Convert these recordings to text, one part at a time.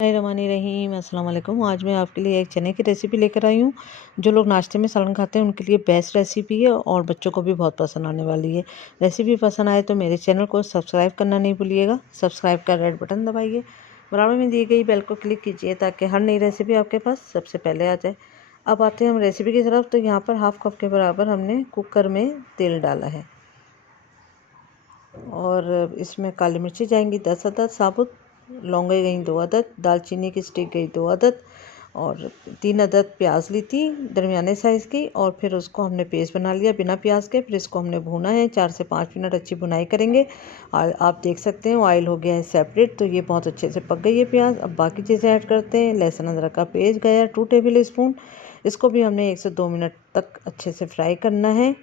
रहीम अस्सलाम वालेकुम। आज मैं आपके लिए एक चने की रेसिपी लेकर आई हूँ। जो लोग नाश्ते में सालन खाते हैं उनके लिए बेस्ट रेसिपी है और बच्चों को भी बहुत पसंद आने वाली है। रेसिपी पसंद आए तो मेरे चैनल को सब्सक्राइब करना नहीं भूलिएगा। सब्सक्राइब का रेड बटन दबाइए, बराबर में दी गई बेल को क्लिक कीजिए ताकि हर नई रेसिपी आपके पास सबसे पहले आ जाए। अब आते हैं हम रेसिपी की तरफ। तो यहाँ पर हाफ़ कप के बराबर हमने कुकर में तेल डाला है और इसमें काली मिर्ची जाएंगी 10 अदद साबुत, लौंगे गई 2 अदद, दालचीनी की स्टिक गई 2 अदद और 3 अदद प्याज ली थी दरमियाने साइज़ की। और फिर उसको हमने पेस्ट बना लिया बिना प्याज के। फिर इसको हमने भूना है 4 से 5 मिनट, अच्छी भुनाई करेंगे। और आप देख सकते हैं ऑयल हो गया है सेपरेट, तो ये बहुत अच्छे से पक गई है प्याज। अब बाकी चीज़ें ऐड करते हैं। लहसुन अदरक का पेस्ट गया 2 टेबल स्पून, इसको भी हमने 1 से 2 मिनट तक अच्छे से फ्राई करना है।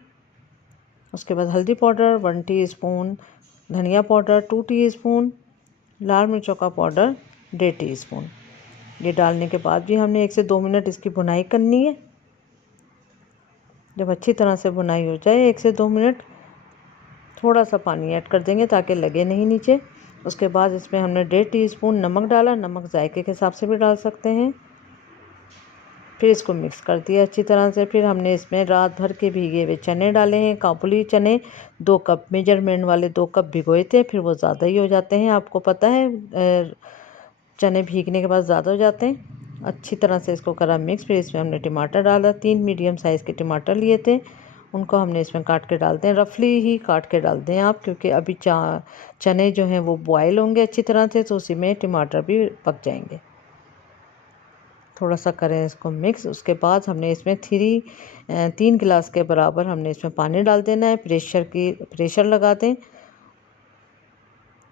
उसके बाद हल्दी पाउडर 1 टीस्पून, धनिया पाउडर 2 टीस्पून, लाल मिर्चों का पाउडर 1.5 टीस्पून। ये डालने के बाद भी हमने 1 से 2 मिनट इसकी भुनाई करनी है। जब अच्छी तरह से भुनाई हो जाए 1 से 2 मिनट, थोड़ा सा पानी ऐड कर देंगे ताकि लगे नहीं नीचे। उसके बाद इसमें हमने 1.5 टीस्पून नमक डाला। नमक जायके के हिसाब से भी डाल सकते हैं। फिर इसको मिक्स कर दिया अच्छी तरह से। फिर हमने इसमें रात भर के भीगे हुए चने डाले हैं, काबुली चने 2 कप, मेजरमेंट वाले 2 कप भिगोए थे। फिर वो ज़्यादा ही हो जाते हैं, आपको पता है चने भीगने के बाद ज़्यादा हो जाते हैं। अच्छी तरह से इसको करा मिक्स। फिर इसमें हमने टमाटर डाला, 3 मीडियम साइज़ के टमाटर लिए थे, उनको हमने इसमें काट के डालते हैं। रफली ही काट के डालते हैं आप, क्योंकि अभी चने जो हैं वो बॉयल होंगे अच्छी तरह से, तो उसी में टमाटर भी पक जाएंगे। थोड़ा सा करें इसको मिक्स। उसके बाद हमने इसमें 3 गिलास के बराबर हमने इसमें पानी डाल देना है। प्रेशर लगा दें।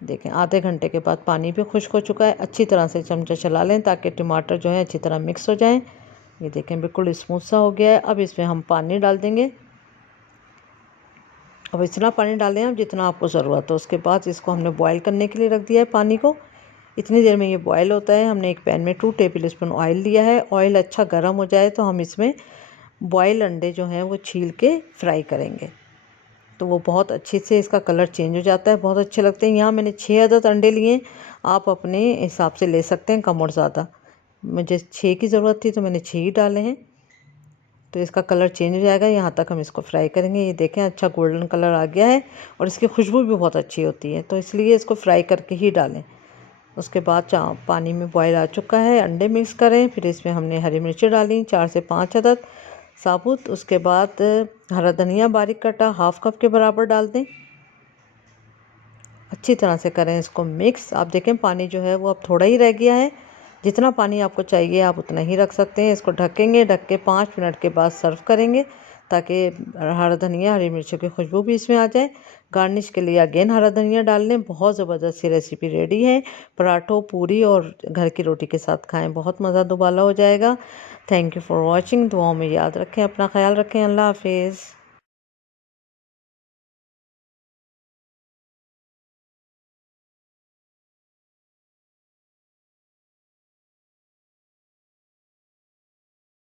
देखें आधे घंटे के बाद पानी भी खुश्क हो चुका है। अच्छी तरह से चमचा चला लें ताकि टमाटर जो है अच्छी तरह मिक्स हो जाएं। ये देखें बिल्कुल स्मूथ सा हो गया है। अब इसमें हम पानी डाल देंगे। अब इतना पानी डालें आप जितना आपको ज़रूरत हो। उसके बाद इसको हमने बॉयल करने के लिए रख दिया है पानी को। इतनी देर में ये बॉयल होता है। हमने एक पैन में 2 टेबल स्पून ऑयल लिया है। ऑयल अच्छा गर्म हो जाए तो हम इसमें बॉयल अंडे जो हैं वो छील के फ्राई करेंगे, तो वो बहुत अच्छे से इसका कलर चेंज हो जाता है, बहुत अच्छे लगते हैं। यहाँ मैंने 6 अदद अंडे लिए, आप अपने हिसाब से ले सकते हैं कम और ज़्यादा। मुझे 6 की ज़रूरत थी तो मैंने 6 ही डाले हैं। तो इसका कलर चेंज हो जाएगा, यहाँ तक हम इसको फ्राई करेंगे। ये देखें अच्छा गोल्डन कलर आ गया है और इसकी खुशबू भी बहुत अच्छी होती है, तो इसलिए इसको फ्राई करके ही डालें। उसके बाद पानी में बॉयल आ चुका है, अंडे मिक्स करें। फिर इसमें हमने हरी मिर्ची डाली 4 से 5 अदद साबुत। उसके बाद हरा धनिया बारीक कटा हाफ़ कप के बराबर डाल दें। अच्छी तरह से करें इसको मिक्स। आप देखें पानी जो है वो अब थोड़ा ही रह गया है। जितना पानी आपको चाहिए आप उतना ही रख सकते हैं। इसको ढकेंगे, ढक के 5 मिनट के बाद सर्व करेंगे ताकि हरा धनिया हरी मिर्चों की खुशबू भी इसमें आ जाए। गार्निश के लिए अगेन हरा धनिया डाल लें। बहुत ज़बरदस्त सी रेसिपी रेडी है। पराठों, पूरी और घर की रोटी के साथ खाएं, बहुत मज़ा दुबाला हो जाएगा। Thank you for watching. दुआओं में याद रखें, अपना ख्याल रखें। अल्लाह हाफिज़।